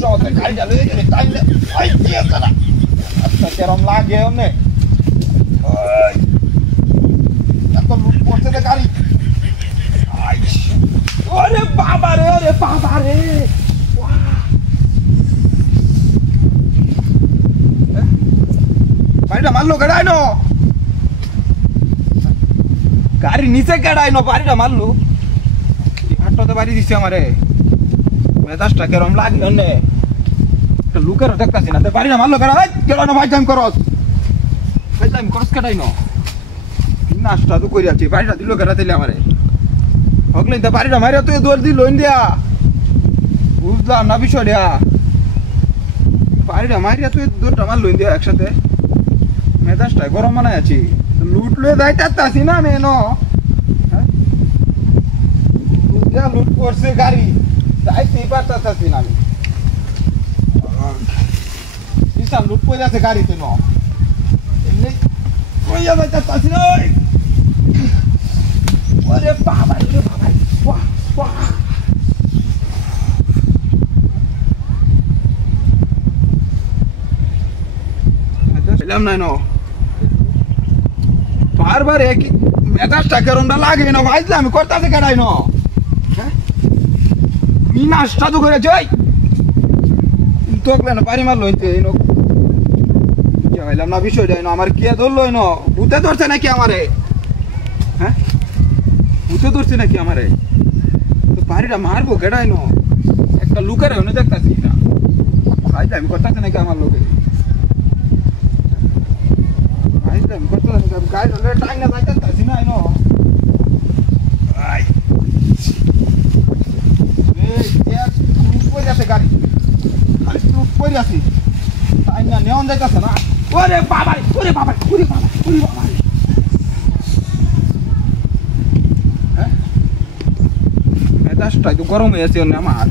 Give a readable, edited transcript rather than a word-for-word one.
সমস্যা গাড়িটা লয়ে গেলে টাইলে আই দিয়ে দাঁড়া আচ্ছা কেরম লাগে অমনে ওই এত লুট করছে তো গাড়ি আই ওরে বাবা রে বাড়িটা মারলো গাড়াইনো গাড়ি নিচে গাড়াইনো বাড়িটা মারলো হাটটাতে বাড়ি দিচ্ছে আমারে মেজাজটা কেরম লাগলো নে একটা লুকেরও দেখতেছি না বাড়িটা মারলো গাড়াই কেন ভাই টাইম করস কাটাইনো নাচটা তো করে আছি বাড়িটা দিল গাড়া দিলে আমারে হকলেন তা বাড়িটা মারিয়া তুই দৌড় দিল দিয়া বুঝলাম না বিষয়টা বাড়িটা মারিয়া তুই দৌড়টা মারলো দিয়া একসাথে মেজাজটা গরম মানায় আছি লুট লুয়ে যাইতে আসি না আমি এনো লুট করছে গাড়ি যাইতেই পারতাছি না আমি বিশাল লুট করে আছে গাড়িতে ন এমনি কইয়া যাইতাছি না ওরে বাবা বাহ বাহ পেলাম না নো বারবার একই মেজাজটা কেরমটা লাগে না ভাইলে আমি করতেছি কাটাই না ই নাচটা তো করেছে ওই তোকলে না পারি মারলো হইলাম না বিষয়টা আমার কে ধরলো ভূতে ধরছে নাকি আমারে হ্যাঁ ভূতে ধরছে নাকি আমারে তো বাড়িটা মারবো কেটাই নো একটা লুকের দেখতেছি না ভাইলে আমি করতেছি নাকি আমার লোকে আমি করতেছি গাড়ি টাইম না যাইতেছি না নো গাড়ি খালি টুক করে আছি তাই না নেওয়া যাইতেছে না ওরে বাবা হ্যাঁ মেজাজটাই তো গরম হয়েছে আমার